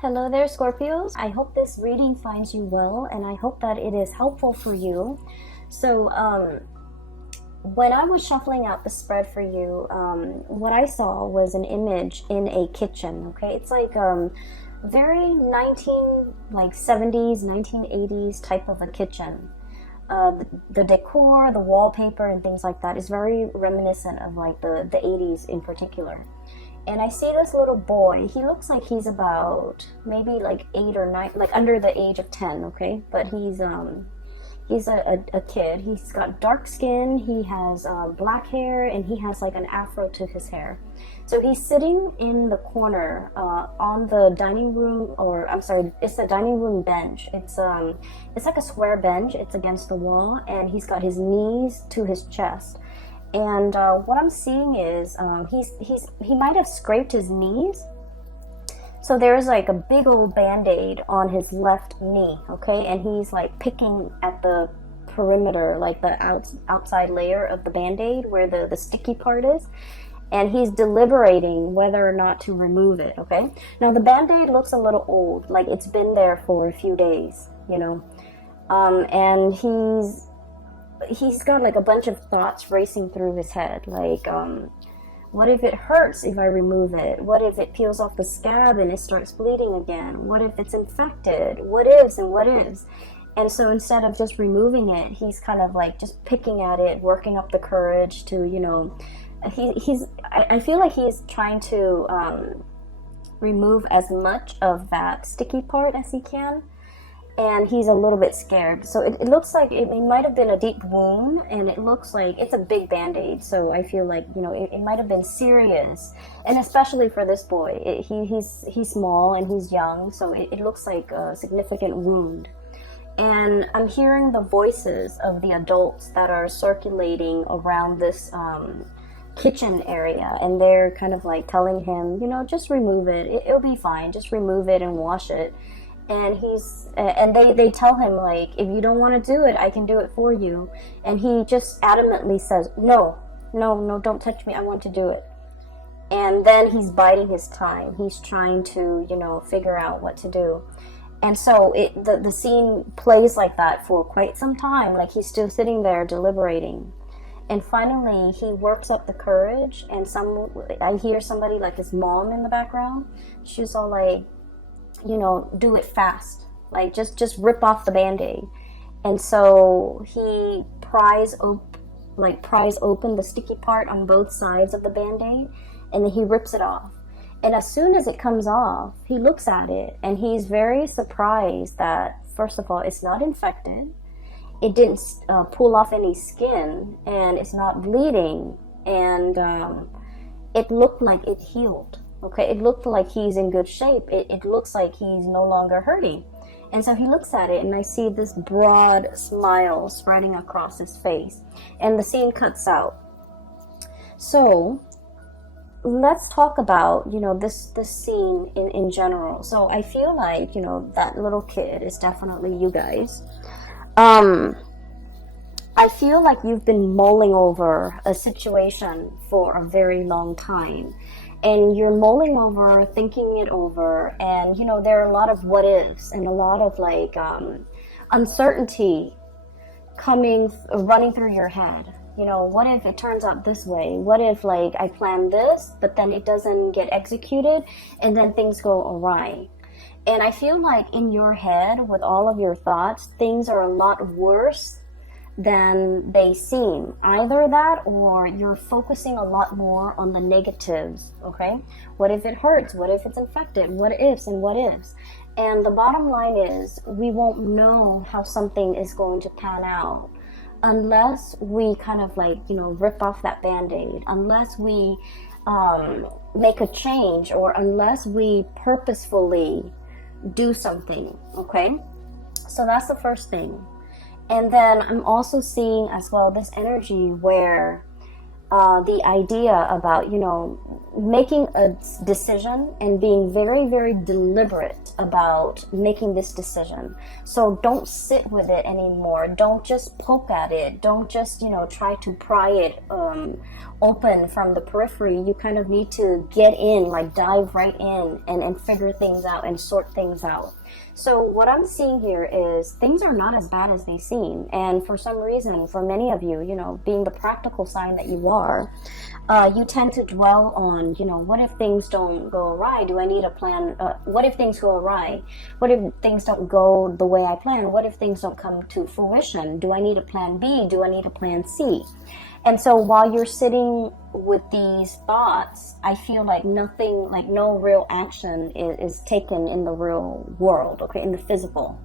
Hello there, Scorpios. I hope this reading finds you well, and I hope that it is helpful for you. So, when I was shuffling out the spread for you, what I saw was an image in a kitchen. Okay, it's like very 70s, 1980s type of a kitchen. The decor, the wallpaper, and things like that is very reminiscent of like the 80s in particular. And I see this little boy. He looks like he's about maybe like 8 or 9, like under the age of 10, okay? But he's a kid. He's got dark skin, he has black hair, and he has like an afro to his hair. So he's sitting in the corner on the dining room, or I'm sorry, it's the dining room bench. It's like a square bench. It's against the wall, and he's got his knees to his chest. And what I'm seeing is he might have scraped his knees. So there's like a big old band-aid on his left knee, okay? And he's like picking at the perimeter, like the outside layer of the band-aid where the sticky part is. And he's deliberating whether or not to remove it, okay? Now the band-aid looks a little old, like it's been there for a few days, you know? And he's got like a bunch of thoughts racing through his head, like what if it hurts if I remove it? What if it peels off the scab and it starts bleeding again? What if it's infected? What ifs and what ifs? And so instead of just removing it, he's kind of like just picking at it, working up the courage to, you know, I feel like he's trying to remove as much of that sticky part as he can. And he's a little bit scared. So it looks like it might have been a deep wound, and it looks like it's a big band-aid. So I feel like, you know, it might have been serious. And especially for this boy, he's small and he's young, so it looks like a significant wound. And I'm hearing the voices of the adults that are circulating around this kitchen area, and they're kind of like telling him, you know, just remove it. It'll be fine. Just remove it and wash it. And they tell him, like, if you don't want to do it, I can do it for you. And he just adamantly says, no, don't touch me, I want to do it. And then he's biding his time. He's trying to, you know, figure out what to do. And so the scene plays like that for quite some time, like he's still sitting there deliberating. And finally he works up the courage, and I hear somebody, like his mom in the background. She's all like, you know, do it fast, like just rip off the band-aid. And so he pries open the sticky part on both sides of the band-aid, and then he rips it off. And as soon as it comes off, he looks at it, and he's very surprised that, first of all, it's not infected, it didn't pull off any skin, and it's not bleeding, and it looked like it healed. Okay, it looked like he's in good shape. It looks like he's no longer hurting. And so he looks at it, and I see this broad smile spreading across his face. And the scene cuts out. So let's talk about, you know, this scene in general. So I feel like, you know, that little kid is definitely you guys. I feel like you've been mulling over a situation for a very long time. And you're mulling over, thinking it over, and, you know, there are a lot of what ifs and a lot of like uncertainty running through your head. You know, what if it turns out this way? What if, like, I plan this, but then it doesn't get executed, and then things go awry? And I feel like in your head, with all of your thoughts, things are a lot worse than they seem. Either that, or you're focusing a lot more on the negatives, okay? What if it hurts? What if it's infected? What ifs and what ifs? And the bottom line is, we won't know how something is going to pan out unless we kind of like, you know, rip off that band-aid, unless we make a change, or unless we purposefully do something, okay? So that's the first thing. And then I'm also seeing as well this energy where the idea about, you know, making a decision and being very, very deliberate about making this decision. So don't sit with it anymore. Don't just poke at it. Don't just, you know, try to pry it open from the periphery. You kind of need to get in, like dive right in and figure things out and sort things out. So what I'm seeing here is things are not as bad as they seem. And for some reason, for many of you, you know, being the practical sign that you are, you tend to dwell on, you know, what if things don't go awry? Do I need a plan? What if things go awry? What if things don't go the way I plan? What if things don't come to fruition? Do I need a plan B? Do I need a plan C? And so while you're sitting with these thoughts, I feel like nothing, like no real action is taken in the real world, okay, in the physical.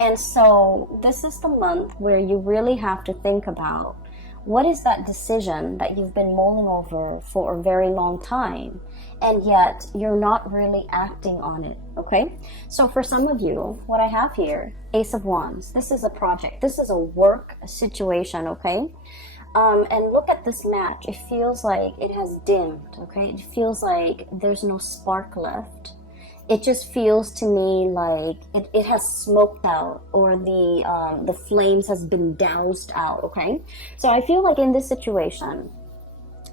And so this is the month where you really have to think about what is that decision that you've been mulling over for a very long time, and yet you're not really acting on it, okay? So for some of you, what I have here, Ace of Wands, this is a project. This is a work situation, okay? And look at this match. It feels like it has dimmed, okay? It feels like there's no spark left. It just feels to me like it has smoked out, or the flames has been doused out, okay? So I feel like in this situation,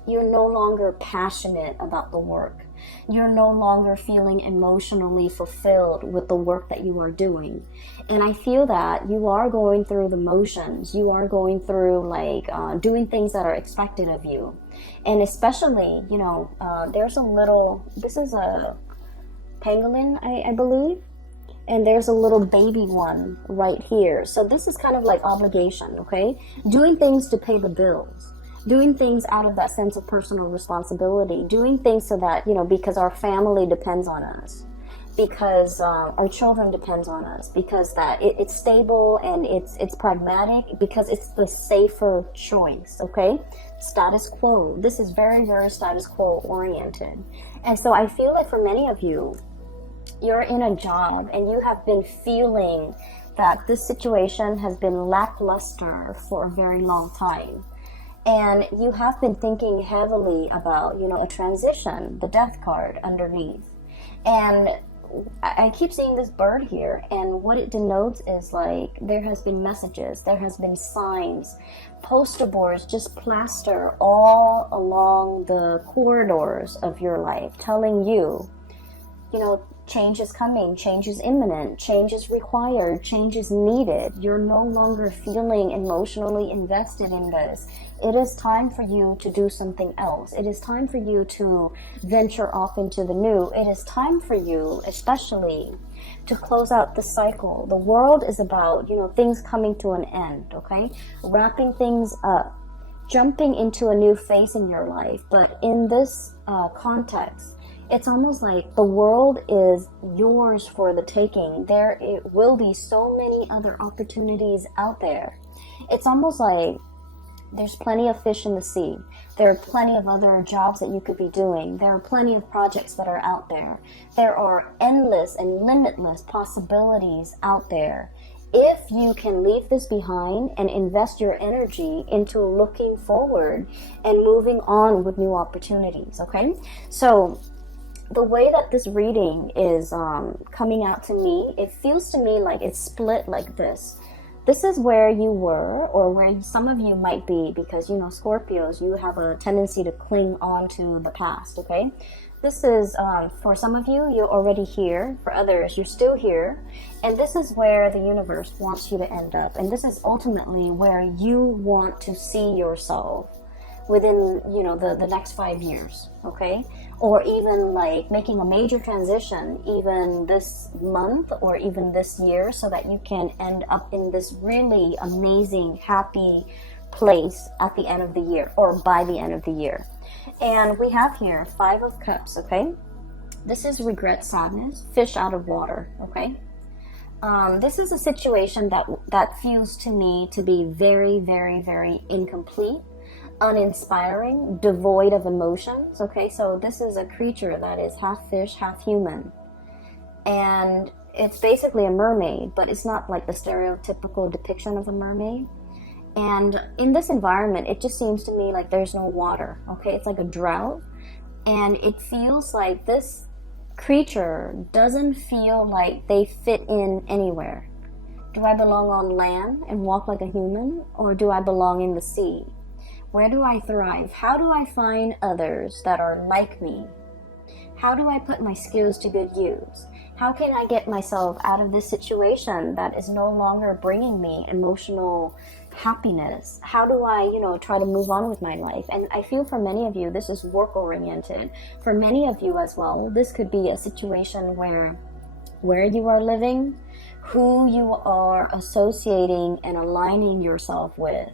you're no longer passionate about the work. You're no longer feeling emotionally fulfilled with the work that you are doing. And I feel that you are going through the motions. You are going through like doing things that are expected of you. And especially, you know, there's a little, this is a pangolin, I believe. And there's a little baby one right here. So this is kind of like obligation, okay? Doing things to pay the bills. Doing things out of that sense of personal responsibility. Doing things so that, you know, because our family depends on us. Because our children depends on us. Because that it's stable and it's pragmatic. Because it's the safer choice, okay? Status quo. This is very, very status quo oriented. And so I feel like for many of you, you're in a job and you have been feeling that this situation has been lackluster for a very long time. And you have been thinking heavily about, you know, a transition, the death card underneath. And I keep seeing this bird here, and what it denotes is like there has been messages, there has been signs, poster boards just plaster all along the corridors of your life, telling you, you know, change is coming, change is imminent, change is required, change is needed. You're no longer feeling emotionally invested in this. It is time for you to do something else. It is time for you to venture off into the new. It is time for you, especially, to close out the cycle. The world is about, you know, things coming to an end, okay? Wrapping things up, jumping into a new phase in your life. But in this context, it's almost like the world is yours for the taking. There will be so many other opportunities out there. It's almost like there's plenty of fish in the sea. There are plenty of other jobs that you could be doing. There are plenty of projects that are out there. There are endless and limitless possibilities out there. If you can leave this behind and invest your energy into looking forward and moving on with new opportunities, okay? So the way that this reading is coming out to me, it feels to me like it's split like this. This is where you were, or where some of you might be, because, you know, Scorpios, you have a tendency to cling on to the past, okay? This is, for some of you, you're already here. For others, you're still here. And this is where the universe wants you to end up. And this is ultimately where you want to see yourself within, you know, the next 5 years, okay? Or even like making a major transition even this month or even this year, so that you can end up in this really amazing, happy place at the end of the year, or by the end of the year. And we have here 5 of Cups, okay? This is regret, sadness, fish out of water, okay? This is a situation that feels to me to be very, very, very incomplete, uninspiring, devoid of emotions, okay? So this is a creature that is half fish, half human. And it's basically a mermaid, but it's not like the stereotypical depiction of a mermaid. And in this environment, it just seems to me like there's no water, okay? It's like a drought. And it feels like this creature doesn't feel like they fit in anywhere. Do I belong on land and walk like a human, or do I belong in the sea? Where do I thrive? How do I find others that are like me? How do I put my skills to good use? How can I get myself out of this situation that is no longer bringing me emotional happiness? How do I, try to move on with my life? And I feel for many of you, this is work oriented. For many of you as well, this could be a situation where you are living, who you are associating and aligning yourself with.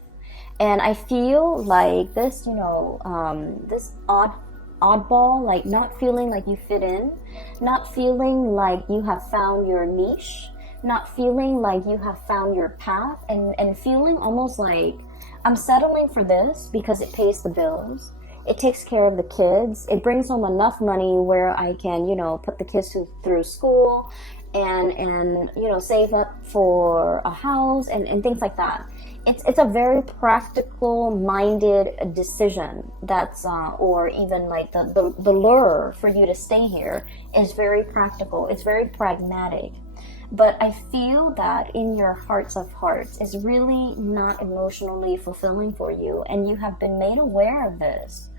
And I feel like this, this oddball, like not feeling like you fit in, not feeling like you have found your niche, not feeling like you have found your path, and feeling almost like I'm settling for this because it pays the bills, it takes care of the kids, it brings home enough money where I can, put the kids through school and save up for a house and things like that. It's a very practical minded decision that's or even like the lure for you to stay here is very practical. It's very pragmatic. But I feel that in your hearts of hearts is really not emotionally fulfilling for you, and you have been made aware of this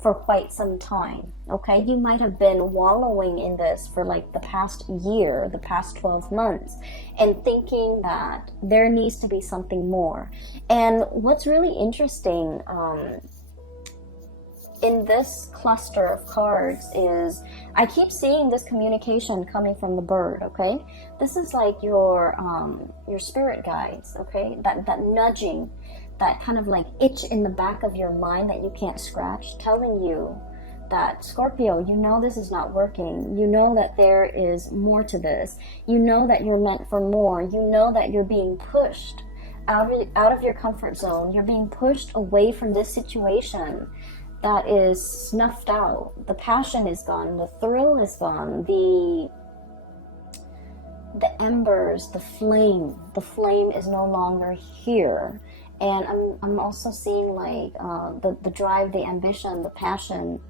for quite some time. Okay, you might have been wallowing in this for like the past year, the past 12 months, and thinking that there needs to be something more. And what's really interesting in this cluster of cards is I keep seeing this communication coming from the bird. Okay, this is like your spirit guides. Okay, that nudging, that kind of like itch in the back of your mind that you can't scratch, telling you that, Scorpio, this is not working. You know that there is more to this. You know that you're meant for more. You know that you're being pushed out of your comfort zone. You're being pushed away from this situation that is snuffed out. The passion is gone. The thrill is gone. The embers, the flame is no longer here. And I'm also seeing like the drive, the ambition, the passion.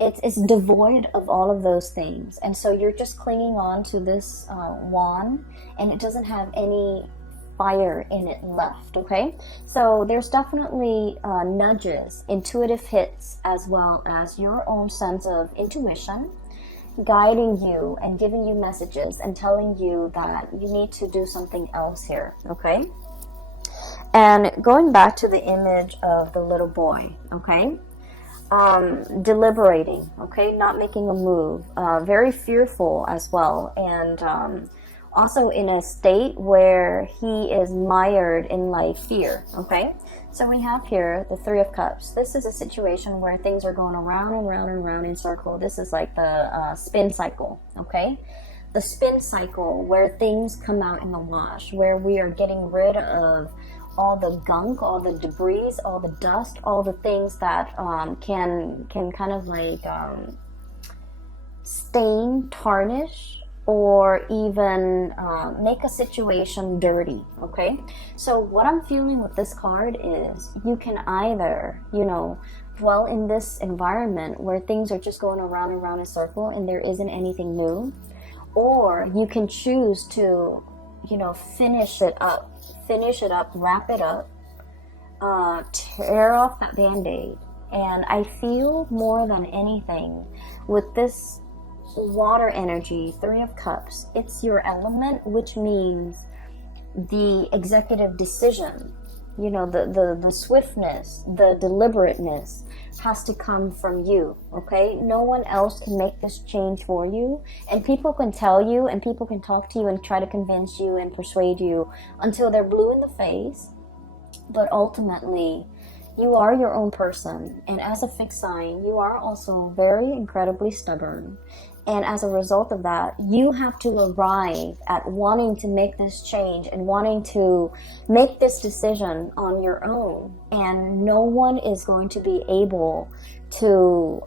It's devoid of all of those things. And so you're just clinging on to this wand, and it doesn't have any fire in it left. Okay, so there's definitely nudges, intuitive hits, as well as your own sense of intuition guiding you and giving you messages and telling you that you need to do something else here. Okay, and going back to the image of the little boy. Okay, deliberating. Okay, not making a move, very fearful as well, and also in a state where he is mired in like fear. Okay, so we have here the Three of Cups. This is a situation where things are going around and round and round in circle. This is like the spin cycle. Okay, the spin cycle where things come out in the wash, where we are getting rid of all the gunk, all the debris, all the dust, all the things that can kind of like stain, tarnish, or even make a situation dirty. Okay, so what I'm feeling with this card is you can either dwell in this environment where things are just going around and around in a circle and there isn't anything new, or you can choose to finish it up, wrap it up, tear off that band-aid. And I feel more than anything with this water energy, Three of Cups, it's your element, which means the executive decision, the swiftness, the deliberateness has to come from you. Okay, no one else can make this change for you, and people can tell you and people can talk to you and try to convince you and persuade you until they're blue in the face, but ultimately you are your own person. And as a fixed sign, you are also very incredibly stubborn. And as a result of that, you have to arrive at wanting to make this change and wanting to make this decision on your own. And no one is going to be able to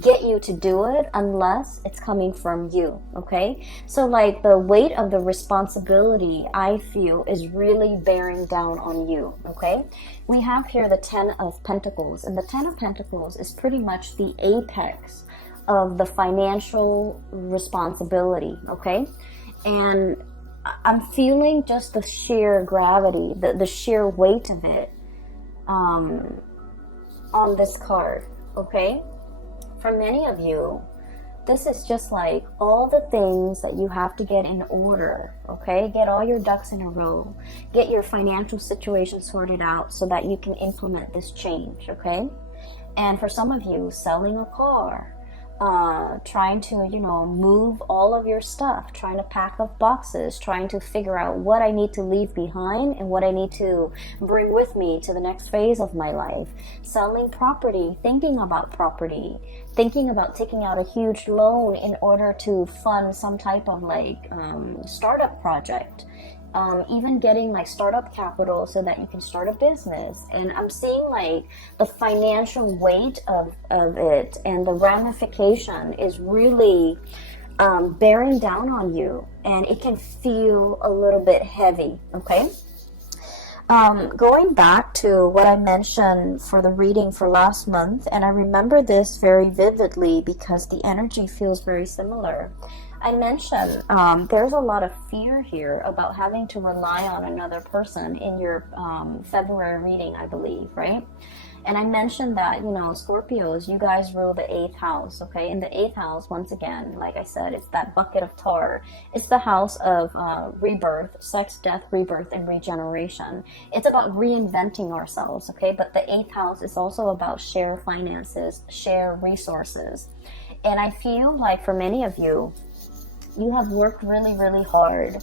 get you to do it unless it's coming from you. Okay, so like the weight of the responsibility, I feel, is really bearing down on you. Okay, we have here the Ten of Pentacles, and the Ten of Pentacles is pretty much the apex of the financial responsibility. Okay, and I'm feeling just the sheer gravity, the sheer weight of it on this card, okay? For many of you, this is just like all the things that you have to get in order, okay? Get all your ducks in a row. Get your financial situation sorted out so that you can implement this change, okay? And for some of you, selling a car, trying to, move all of your stuff, trying to pack up boxes, trying to figure out what I need to leave behind and what I need to bring with me to the next phase of my life. Selling property, thinking about property, thinking about taking out a huge loan in order to fund some type of startup project. Even getting like startup capital so that you can start a business. And I'm seeing like the financial weight of it and the ramification is really bearing down on you, and it can feel a little bit heavy, okay? Going back to what I mentioned for the reading for last month, and I remember this very vividly because the energy feels very similar. I mentioned there's a lot of fear here about having to rely on another person in your February reading, I believe, right? And I mentioned that, Scorpios, you guys rule the 8th house, okay? In the 8th house, once again, like I said, it's that bucket of tar. It's the house of rebirth, sex, death, rebirth, and regeneration. It's about reinventing ourselves, okay? But the 8th house is also about share finances, share resources. And I feel like for many of you, you have worked really, really hard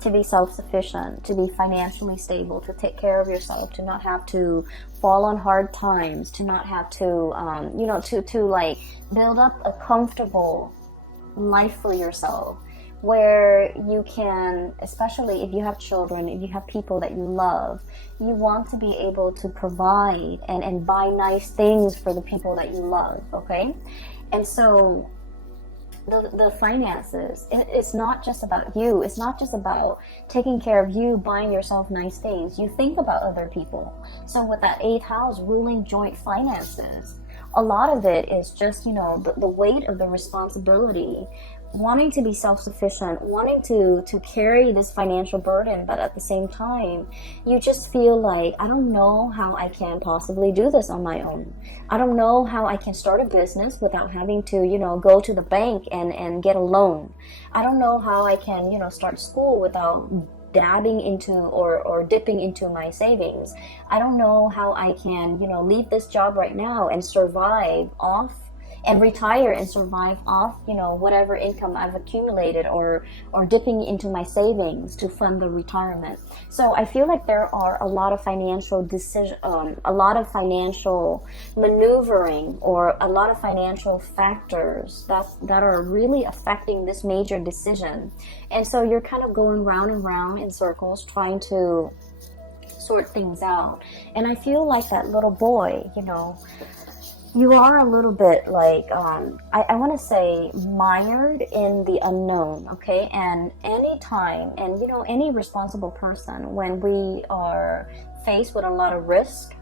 to be self-sufficient, to be financially stable, to take care of yourself, to not have to fall on hard times, to not have to, to build up a comfortable life for yourself where you can, especially if you have children, if you have people that you love, you want to be able to provide and buy nice things for the people that you love, okay? And so the finances, it's not just about you. It's not just about taking care of you, buying yourself nice things. You think about other people. So with that 8th house ruling joint finances, a lot of it is just, the weight of the responsibility, wanting to be self-sufficient, wanting to carry this financial burden, but at the same time, you just feel like, I don't know how I can possibly do this on my own. I don't know how I can start a business without having to, go to the bank and get a loan. I don't know how I can, start school without dabbing into or dipping into my savings. I don't know how I can, leave this job right now and survive off and retire and survive off, whatever income I've accumulated or dipping into my savings to fund the retirement. So I feel like there are a lot of financial a lot of financial maneuvering or a lot of financial factors that are really affecting this major decision. And so you're kind of going round and round in circles trying to sort things out. And I feel like that little boy, you are a little bit like, I want to say mired in the unknown, okay? And any time, and any responsible person, when we are faced with a lot of risk,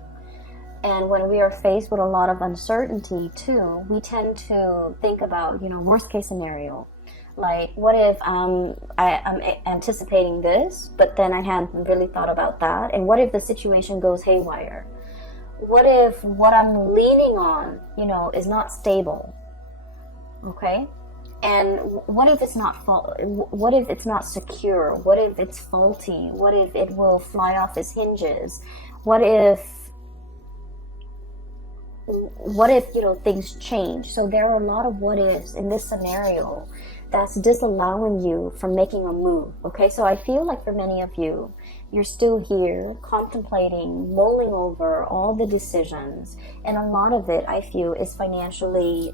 and when we are faced with a lot of uncertainty too, we tend to think about, worst case scenario. Like, what if I'm anticipating this, but then I hadn't really thought about that? And what if the situation goes haywire? What if what I'm leaning on, is not stable? Okay? And what if it's not what if it's not secure? What if it's faulty? What if it will fly off its hinges? What if things change? So there are a lot of what ifs in this scenario that's disallowing you from making a move. Okay, so I feel like for many of you, you're still here contemplating, mulling over all the decisions, and a lot of it, I feel, is financially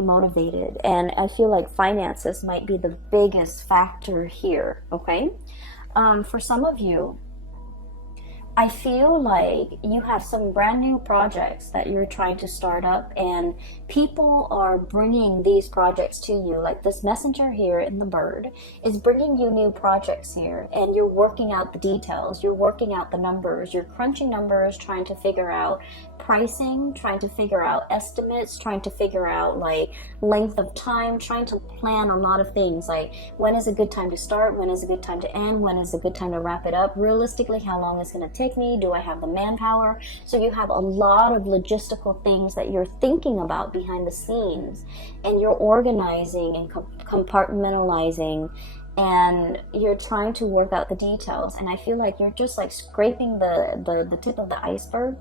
motivated, and I feel like finances might be the biggest factor here. Okay, for some of you, I feel like you have some brand new projects that you're trying to start up, and people are bringing these projects to you. Like this messenger here in the bird is bringing you new projects here, and you're working out the details, you're working out the numbers, you're crunching numbers, trying to figure out pricing, trying to figure out estimates, trying to figure out like length of time, trying to plan a lot of things, like when is a good time to start, when is a good time to end, when is a good time to wrap it up, realistically how long it's going to take take me? Do I have the manpower? So you have a lot of logistical things that you're thinking about behind the scenes, and you're organizing and compartmentalizing, and you're trying to work out the details. And I feel like you're just like scraping the tip of the iceberg,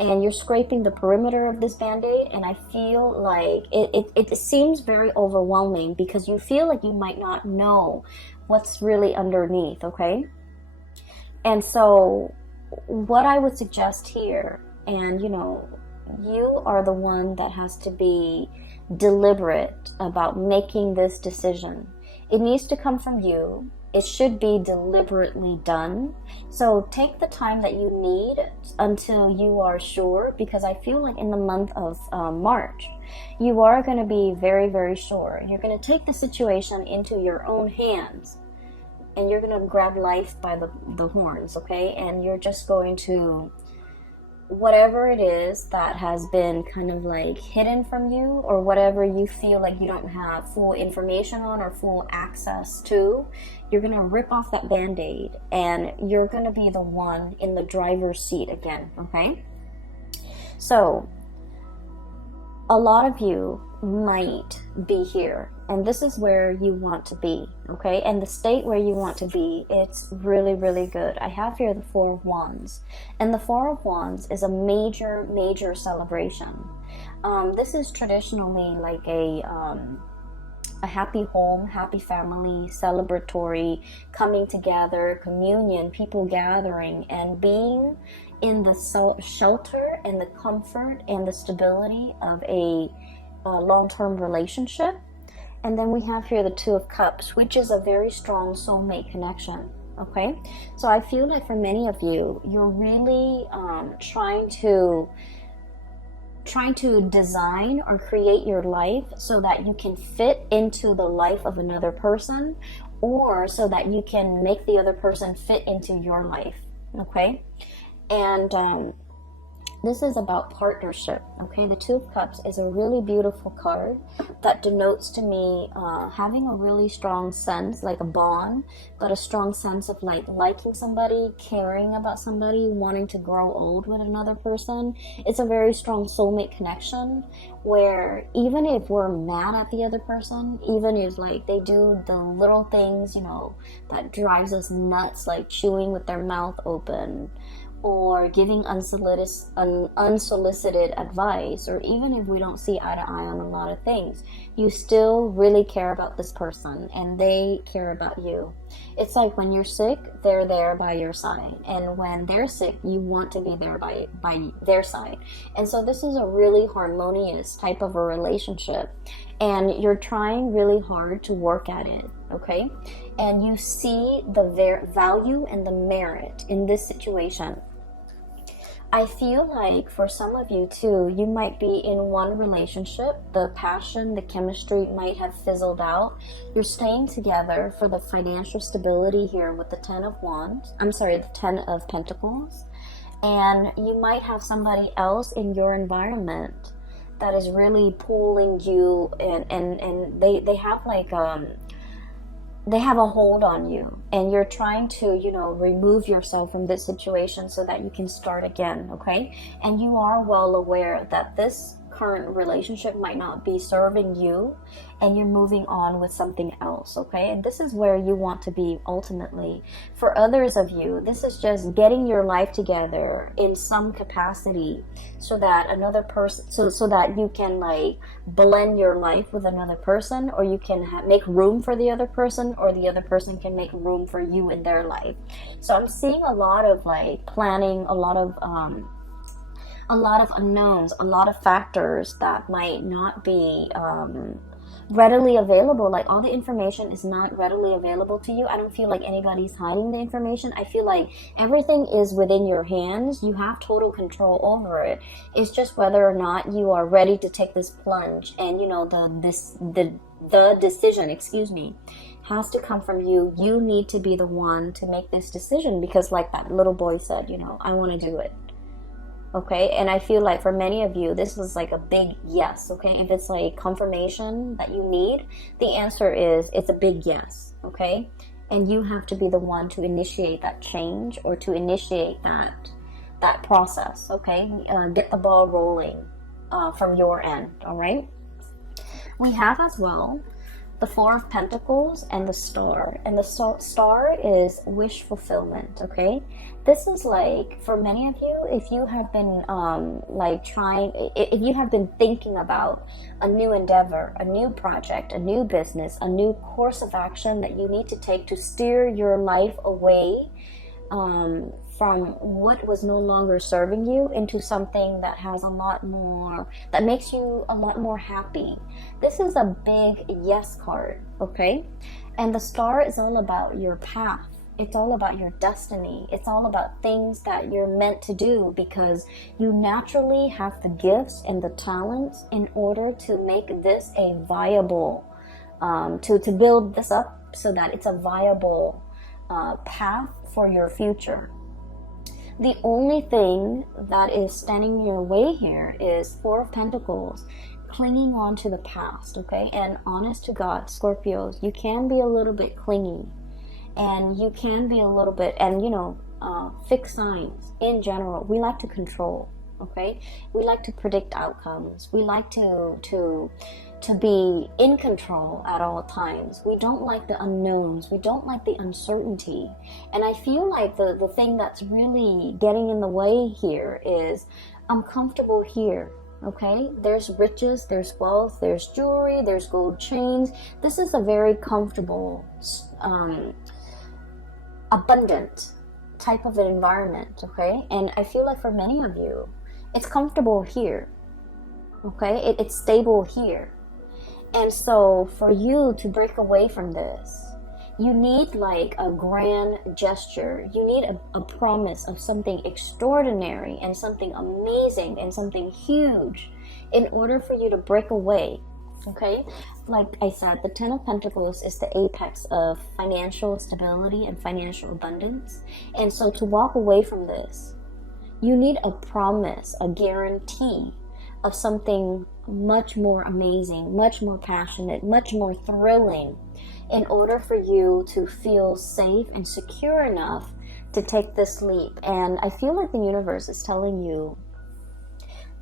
and you're scraping the perimeter of this band-aid. And I feel like it seems very overwhelming because you feel like you might not know what's really underneath, okay? And so what I would suggest here, and you know, you are the one that has to be deliberate about making this decision. It needs to come from you. It should be deliberately done. So take the time that you need until you are sure, because I feel like in the month of March, you are going to be very, very sure. You're going to take the situation into your own hands, and you're going to grab life by the horns, okay? And you're just going to, whatever it is that has been kind of like hidden from you, or whatever you feel like you don't have full information on or full access to, you're going to rip off that band-aid, and you're going to be the one in the driver's seat again, okay? So a lot of you might be here, and this is where you want to be, okay? And the state where you want to be, it's really, really good. I have here the Four of Wands, and the Four of Wands is a major, major celebration. This is traditionally like a happy home, happy family, celebratory, coming together, communion, people gathering, and being in the shelter and the comfort and the stability of a long-term relationship. And then we have here the Two of Cups, which is a very strong soulmate connection, okay? So I feel like for many of you, you're really trying to design or create your life so that you can fit into the life of another person, or so that you can make the other person fit into your life, okay? And this is about partnership, okay? The Two of Cups is a really beautiful card that denotes to me having a really strong sense, like a bond, but a strong sense of like liking somebody, caring about somebody, wanting to grow old with another person. It's a very strong soulmate connection where even if we're mad at the other person, even if like they do the little things, you know, that drives us nuts, like chewing with their mouth open, or giving unsolicited advice, or even if we don't see eye to eye on a lot of things, you still really care about this person and they care about you. It's like when you're sick, they're there by your side, and when they're sick, you want to be there by their side. And so this is a really harmonious type of a relationship, and you're trying really hard to work at it, okay? And you see the value and the merit in this situation. I feel like for some of you too, you might be in one relationship, the passion, the chemistry might have fizzled out. You're staying together for the financial stability here with the Ten of Pentacles. And you might have somebody else in your environment that is really pulling you, and they have like they have a hold on you, and you're trying to, you know, remove yourself from this situation so that you can start again, okay? And you are well aware that this current relationship might not be serving you, and you're moving on with something else, okay? And this is where you want to be ultimately. For others of you, this is just getting your life together in some capacity so that another person, so that you can like blend your life with another person, or you can make room for the other person, or the other person can make room for you in their life. So I'm seeing a lot of like planning, a lot of unknowns, a lot of factors that might not be readily available. Like all the information is not readily available to you. I don't feel like anybody's hiding the information. I feel like everything is within your hands. You have total control over it. It's just whether or not you are ready to take this plunge. And you know, the decision, has to come from you. You need to be the one to make this decision, because like that little boy said, you know, I want to do it. Okay, and I feel like for many of you, this is like a big yes, okay? If it's like confirmation that you need, the answer is it's a big yes, okay? and you have to be the one to initiate that change or to initiate that process. Okay, get the ball rolling from your end. All right. We have as well the Four of Pentacles and the Star. And the Star is wish fulfillment, okay? This is like, for many of you, if you have been if you have been thinking about a new endeavor, a new project, a new business, a new course of action that you need to take to steer your life away from what was no longer serving you into something that has a lot more, that makes you a lot more happy. This is a big yes card, okay? And the Star is all about your path. It's all about your destiny. It's all about things that you're meant to do, because you naturally have the gifts and the talents in order to make this a viable, to build this up so that it's a viable path for your future. The only thing that is standing in your way here is Four of Pentacles, clinging on to the past, okay? And honest to God, Scorpios, you can be a little bit clingy, and you can be a little bit, and fixed signs in general, we like to control, okay? We like to predict outcomes. We like to be in control at all times. We don't like the unknowns. We don't like the uncertainty. And I feel like the thing that's really getting in the way here is, I'm comfortable here, okay? There's riches, there's wealth, there's jewelry, there's gold chains. This is a very comfortable, abundant type of an environment, okay? And I feel like for many of you, it's comfortable here, okay? It's stable here. And so for you to break away from this, you need like a grand gesture. You need a promise of something extraordinary and something amazing and something huge in order for you to break away, okay? Like I said, the Ten of Pentacles is the apex of financial stability and financial abundance. And so to walk away from this, you need a promise, a guarantee of something much more amazing, much more passionate, much more thrilling, in order for you to feel safe and secure enough to take this leap. And I feel like the universe is telling you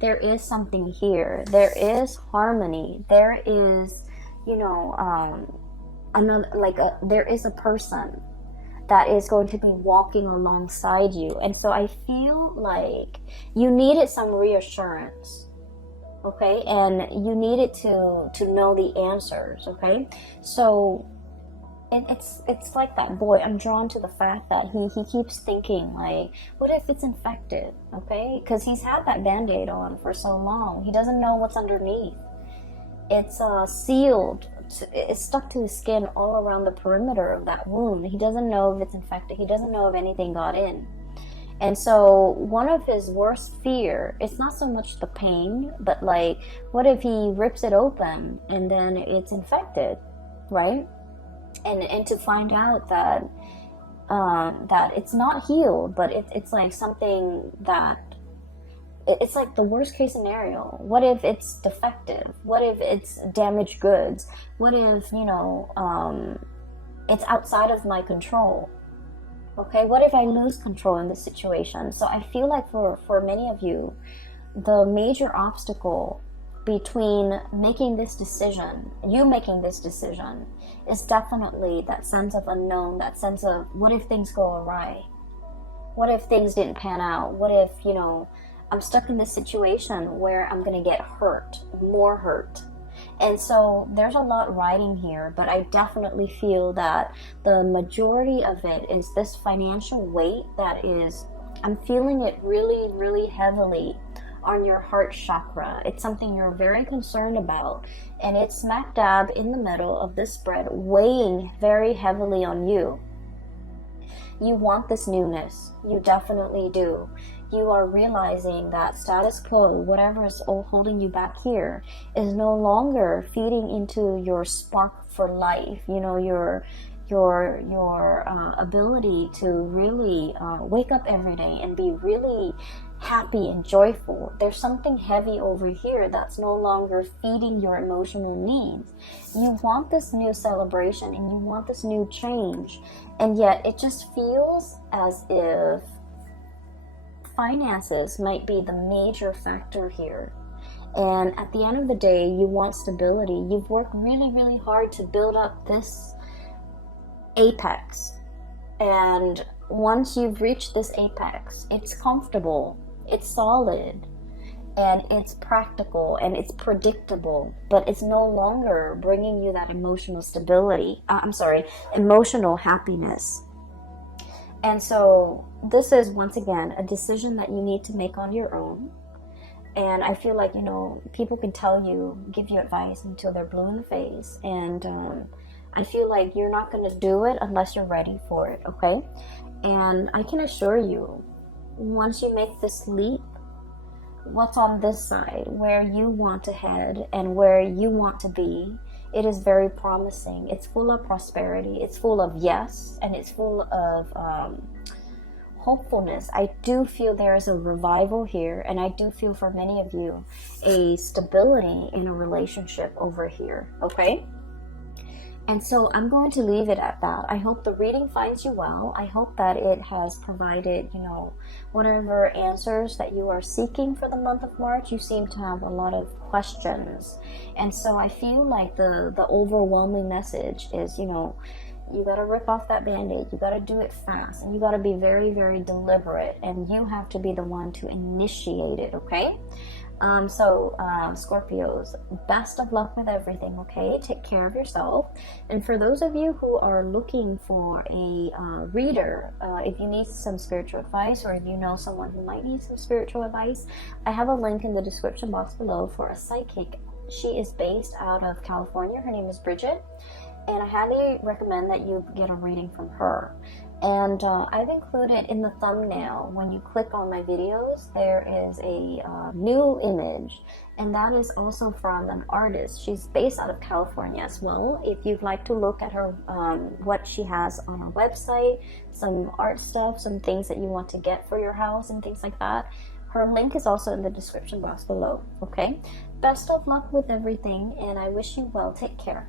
there is something here. There is harmony. There is, there is a person that is going to be walking alongside you. And so I feel like you needed some reassurance, okay? And you needed to know the answers, okay? So it's like that boy. I'm drawn to the fact that he keeps thinking, like, what if it's infected, okay? Because he's had that Band-Aid on for so long. He doesn't know what's underneath. It's sealed. It's stuck to his skin all around the perimeter of that wound. He doesn't know if it's infected. He doesn't know if anything got in. And so one of his worst fear, it's not so much the pain, but like, what if he rips it open and then it's infected, right? And to find out that that it's not healed, but it's like something that, it's like the worst case scenario. What if it's defective? What if it's damaged goods? What if, it's outside of my control? Okay, what if I lose control in this situation? So I feel like for many of you, the major obstacle between making this decision, is definitely that sense of unknown, that sense of, what if things go awry? What if things didn't pan out? What if, I'm stuck in this situation where I'm going to get hurt, more hurt. And so there's a lot riding here, but I definitely feel that the majority of it is this financial weight that is, I'm feeling it really, really heavily on your heart chakra. It's something you're very concerned about, and it's smack dab in the middle of this spread, weighing very heavily on you. You want this newness. You definitely do. You are realizing that status quo, whatever is holding you back here, is no longer feeding into your spark for life. Your ability to really wake up every day and be really happy and joyful. There's something heavy over here that's no longer feeding your emotional needs. You want this new celebration and you want this new change, and yet it just feels as if finances might be the major factor here. And at the end of the day, you want stability. You've worked really, really hard to build up this apex, and once you've reached this apex, it's comfortable, it's solid, and it's practical, and it's predictable, but it's no longer bringing you that emotional stability. Emotional happiness. And so this is, once again, a decision that you need to make on your own. And I feel like, people can tell you, give you advice until they're blue in the face. And I feel like you're not going to do it unless you're ready for it, okay? And I can assure you, once you make this leap, what's on this side, where you want to head and where you want to be, it is very promising. It's full of prosperity. It's full of yes, and it's full of hopefulness. I do feel there is a revival here, and I do feel for many of you a stability in a relationship over here, okay? And so I'm going to leave it at that. I hope the reading finds you well. I hope that it has provided, whatever answers that you are seeking for the month of March. You seem to have a lot of questions. And so I feel like the overwhelming message is, you got to rip off that band-aid. You got to do it fast. And you got to be very, very deliberate. And you have to be the one to initiate it, okay? Scorpios, best of luck with everything, okay? Take care of yourself. And for those of you who are looking for a reader, if you need some spiritual advice, or if you know someone who might need some spiritual advice, I have a link in the description box below for a psychic. She is based out of California. Her name is Bridget. And I highly recommend that you get a reading from her. And I've included in the thumbnail, when you click on my videos, there is a new image, and that is also from an artist. She's based out of California as well. If you'd like to look at her, what she has on her website, some art stuff, some things that you want to get for your house and things like that, her link is also in the description box below, okay? Best of luck with everything, and I wish you well. Take care.